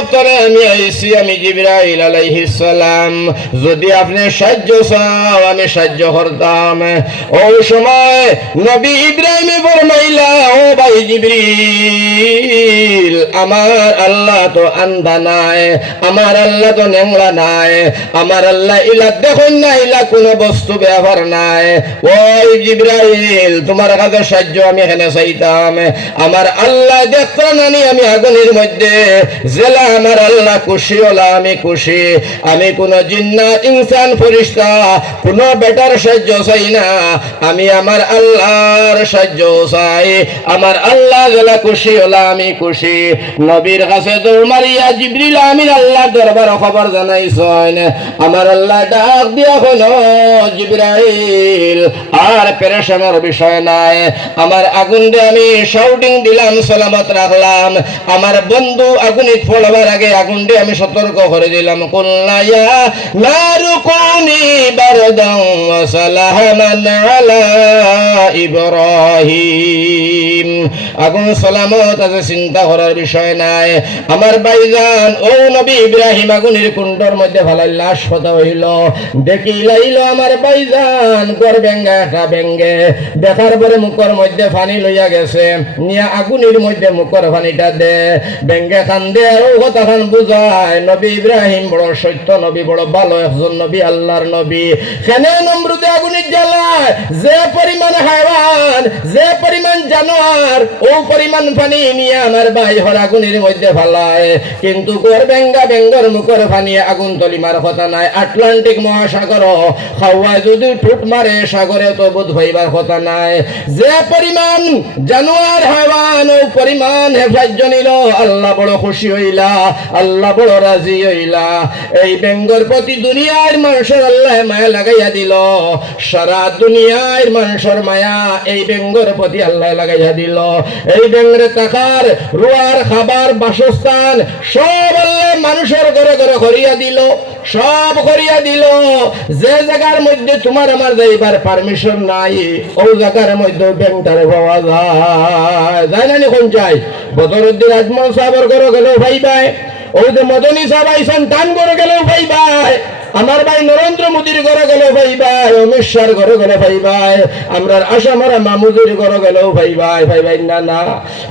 দপ্তরে আমি আইছি, আমি জিবরাইল আলাইহিস সালাম। যদি আপনি সাহায্য চাও আমি সাহায্য করতাম। ওই সময় নবী ইব্রাহিম ফরমাইলা, ও ভাই জিবরিল, আমার আল্লাহ তো আন্ধা নাই, আমার আল্লাহ তো নেংলা নাই, আমার আল্লাহ ইলা দেখুন না, ইলা কোনো বস্তু ব্যবহার নাই। ওই জিবরাইল, তোমার কাছে সাহায্য আমি এখানে চাইতাম। আমার আল্লাহ দেখতো নানি আমি আগুনের মধ্যে জেলা, আমার আল্লাহ খুশি হলা আমি খুশি। আমি কোন জিন্নাত ইনসান ফেরেশতা কোন বেটার সাহায্য চাই না, আমি আমার আল্লাহর সাহায্য চাই। আমার আল্লাহ জেলা খুশি হলা আমি খুশি। নবীর কাছে দৌড় মারিয়া জিবরিল আমিন আল্লাহর দরবারে খবর জানাইছেন। আমার আল্লাহ ডাক দিয়া হলো, জিবরাইল আর পেরেশানের বিষয় নাই, আমার আগুন দিয়ে আমি শাউটিং দিলাম, সালামত রাখলাম। আমার বন্ধু আগুনে পড়বার আগে আগুন দিয়ে আমি সতর্ক করে দিলাম, কুল্লায়া নারু কুনি বারদান ওয়া সালামান আলা ইব্রাহিম। আগুন সালামত আছে, চিন্তা করার বিষয় নাই। আমার ভাইজান ও নবী ইব্রাহিম আগুনের কুণ্ডর মধ্যে ভালাই লাশ কথা হইল, দেখি লাইল আমার ভাইজান গর বেঙ্গা একটা বেঙ্গে। দেখার পরে মুখের মধ্যে পানি লইয়া গেছে, নিয়া আগুনের মধ্যে মুখের পানিটা দে, বেঙ্গে খান দে আর কথা খান বুঝায়। নবী ইব্রাহিম বড় সত্য নবী, বড় ভালো একজন নবী, আল্লাহর নবী। কেনে নমরুদে আগুনের জ্বালায়, যে পরিমাণ হায়ওয়ান, যে পরিমাণ জানোয়ার, ও পরিমাণ পানি নিয়ে আমার ভাই হর আগুনের মধ্যে ফালায়। কিন্তু গোর বেঙ্গা বেঙ্গর মুখের পানি আগুন তলিমার কথা নাই। আটলান্টিক মহাসাগর খাওয়ায় যদি ঠুট মারে সাগরে তো বোধ হইবার কথা নাই। যে পরিমাণ জানোয়ার হায়ওয়ান, ও পরিমাণ হেফাজ্য নিল। আল্লাহ বড় খুশি হইলা, আল্লাহ বড় রাজি হইলা। এই বেঙ্গর প্রতি দুনিয়ার মানুষের আল্লাহ মায়া লাগাইয়া দিল। সারা দুনিয়ার মানুষের মায়া এই বেঙ্গর প্রতি আল্লাহ লাগাইয়া দিল। এই বেঙ্গরে থাকার, রোয়ার, খাবার, বাসস্থান সব আল্লাহ মানুষের ঘরে ঘরে করিয়া দিল, সব করিয়া দিল। যে জায়গার মধ্যে তোমার আমার যাইবার পারমিশন নাই, ওই জায়গার মধ্যে ব্যাংকটারে পাওয়া যায় না। কোন চাই বদরুদ্দিন আজমল সাহেবের ঘরে গেলেও ভাই ভাই, ওই যে মদনী সাহেব আইসন টান করে গেলেও ভাই ভাই, আমার ভাই নরেন্দ্র মোদীর ঘরে গেল ভাই ভাই, অমিত শাহর ঘরে গেল ভাই ভাই, আমরা আসামারা মামুদের ঘরে গেলেও ভাই ভাই। ভাই ভাই না না,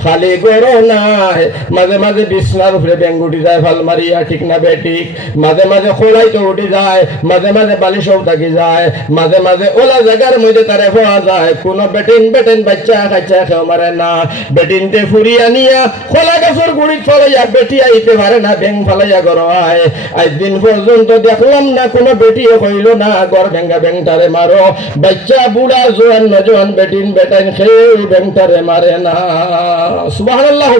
খালি গরো নাই, মাঝে মাঝে বিছনার উপরে ব্যাং উঠি যায় ফাল মারিয়া, ঠিক না বেঠিক? মাঝে মাঝে খোলাই তো উঠি যায়, মাঝে মাঝে বালিশও থাকি যায়, মাঝে মাঝে ওলা জায়গার মধ্যে তারে পাওয়া যায়। কোনো বেটিন বেটেন বাচ্চা কাচ্চা খেয়ে মারে না, বেটিনতে ফুরিয়া নিয়া খোলা গাছের গুড়িত ফলাইয়া বেটি আইতে পারে না, ব্যাং ফালাইয়া গরো হয়। আজ দিন পর্যন্ত দেখলাম না কোনো বেটি হইল না গড় ভেঙ্গা ব্যাংটারে মারো। বাচ্চা বুড়া জোয়ান নজওয়ান বেটিন বেটাইন খেয়ে ব্যাংটারে মারে না। সুবহানাল্লাহ।